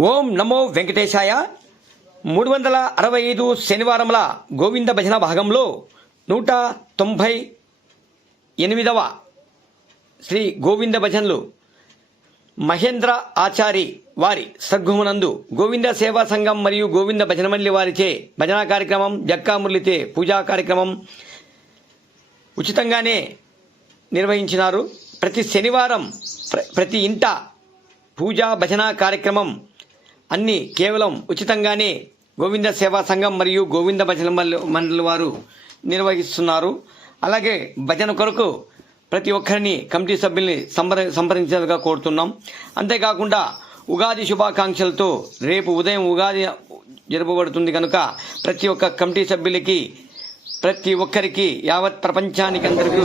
ఓం నమో వెంకటేశాయ. మూడు వందల అరవై ఐదు శనివారముల గోవింద భజన భాగంలో నూట తొంభై ఎనిమిదవ శ్రీ గోవింద భజనలు. మహేంద్ర ఆచారి వారి సద్గుమనందు గోవింద సేవా సంఘం మరియు గోవింద భజన వారిచే భజన కార్యక్రమం జక్కామురళితే పూజా కార్యక్రమం ఉచితంగానే నిర్వహించినారు. ప్రతి శనివారం ప్ర- ప్రతి ఇంట పూజా భజన కార్యక్రమం అన్ని కేవలం ఉచితంగానే గోవింద సేవా సంఘం మరియు గోవింద భజన మండలి వారు నిర్వహిస్తున్నారు. అలాగే భజన కొరకు ప్రతి ఒక్కరిని కమిటీ సభ్యుల్ని సంప్ర సంప్రదించాలుగా కోరుతున్నాం. అంతేకాకుండా ఉగాది శుభాకాంక్షలతో రేపు ఉదయం ఉగాది జరపబడుతుంది కనుక ప్రతి ఒక్క కమిటీ సభ్యులకి ప్రతి ఒక్కరికి యావత్ ప్రపంచానికి అందరికీ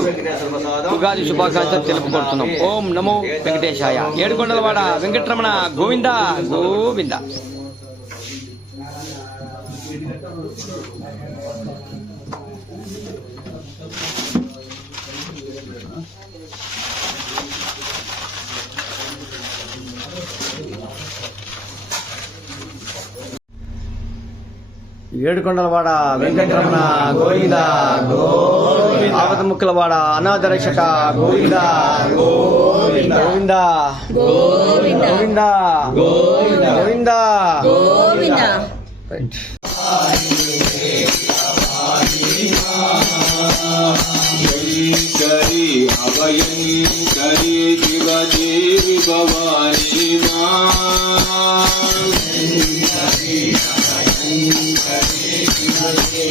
ఉగాది శుభాకాంక్షలు తెలుపుకుంటున్నాం ఓం నమో వెంకటేశాయ. ఏడుకొండలవాడ వెంకటరమణ గోవింద గోవింద. ఏడుకొండలవాడ వెంకటరమణ గోవింద ఆపద ముక్కలవాడ అనాథ రక్షక గోవింద గోవింద గోవింద గోవింద గోవింద భవానీ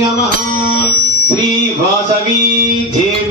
नमः। श्रीवासवीधे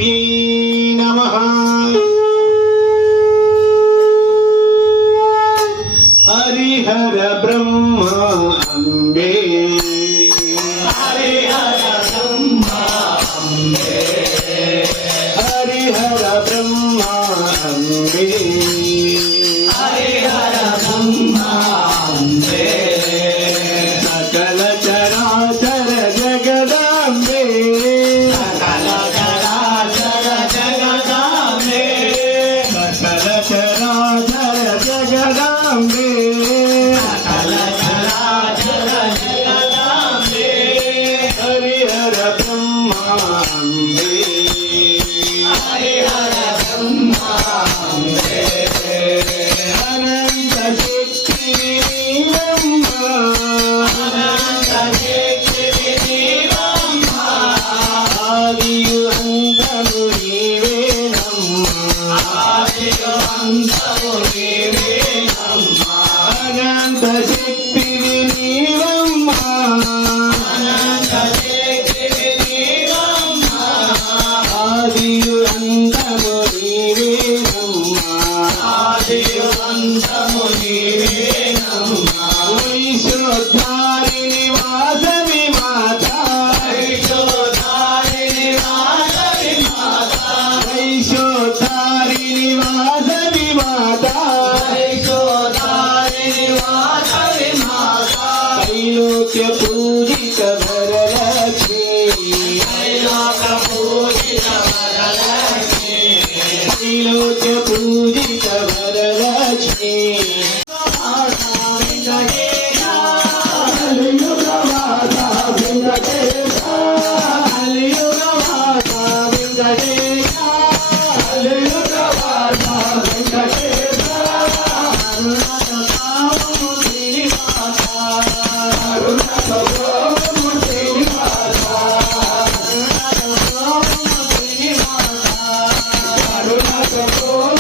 Shabbat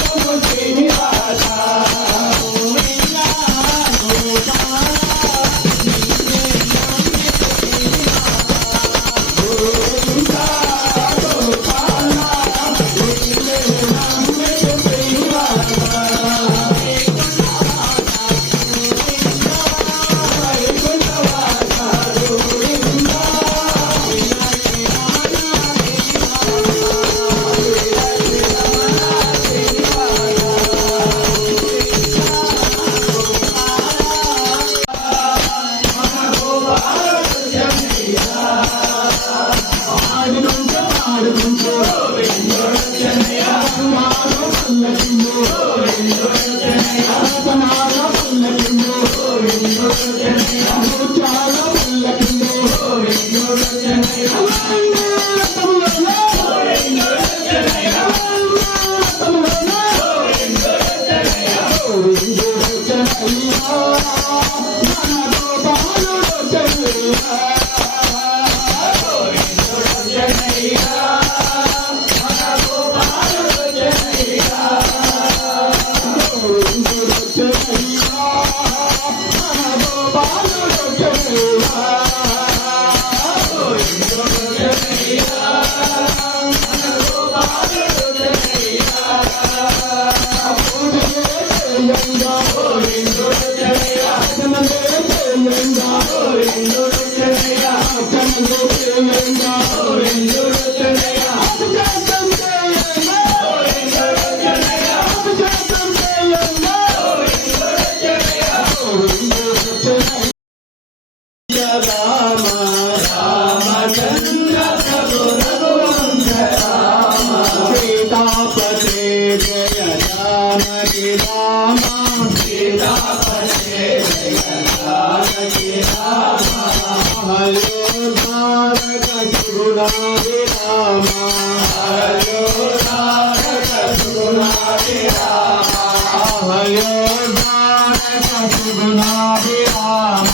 హయోధారక సుగుణాది Rama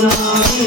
Ravana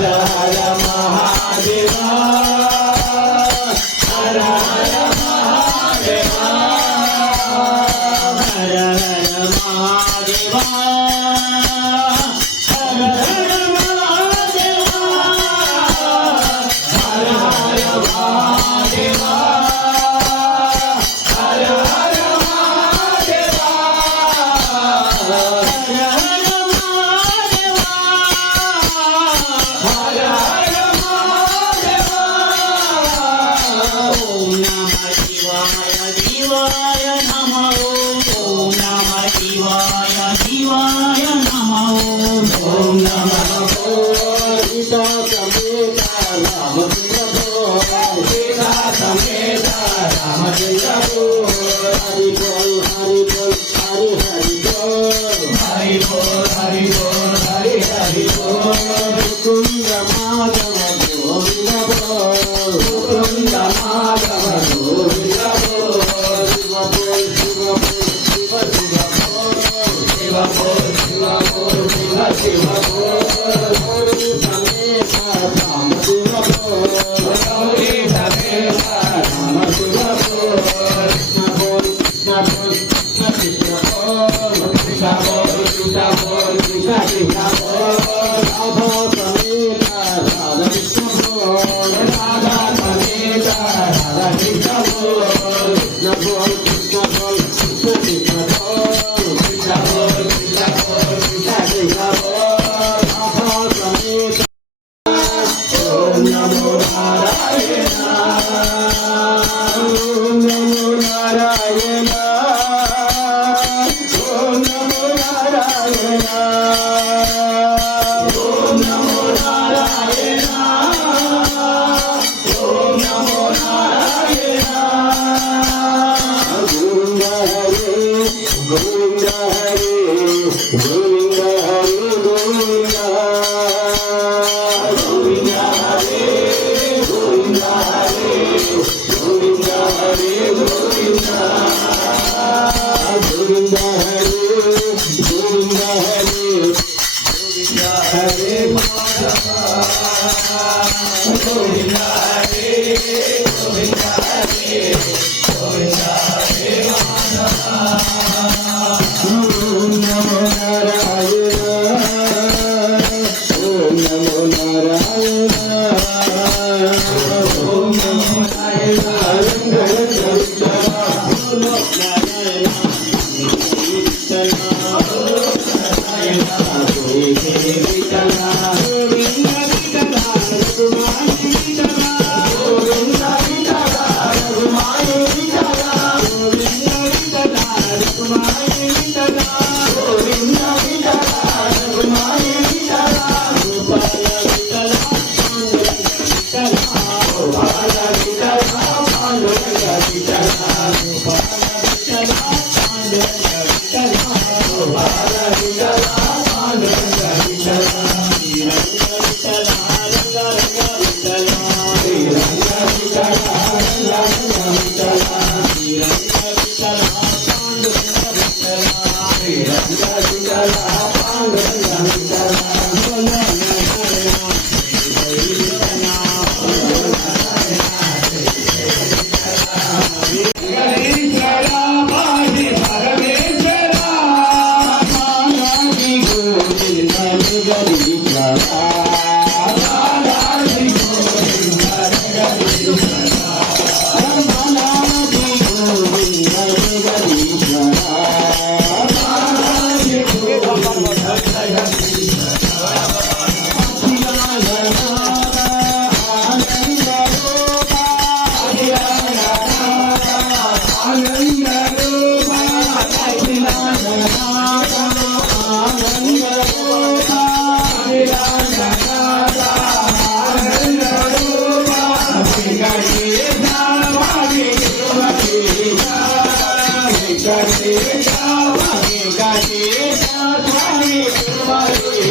Raja Bye. Cadê a sua vida,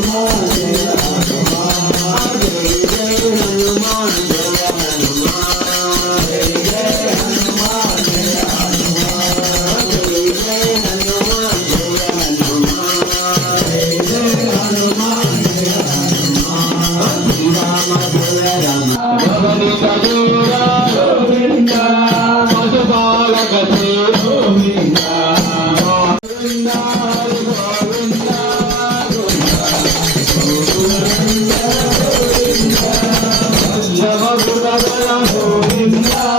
morning. i'm going now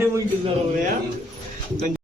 Hindi mo yung gano'n na yan.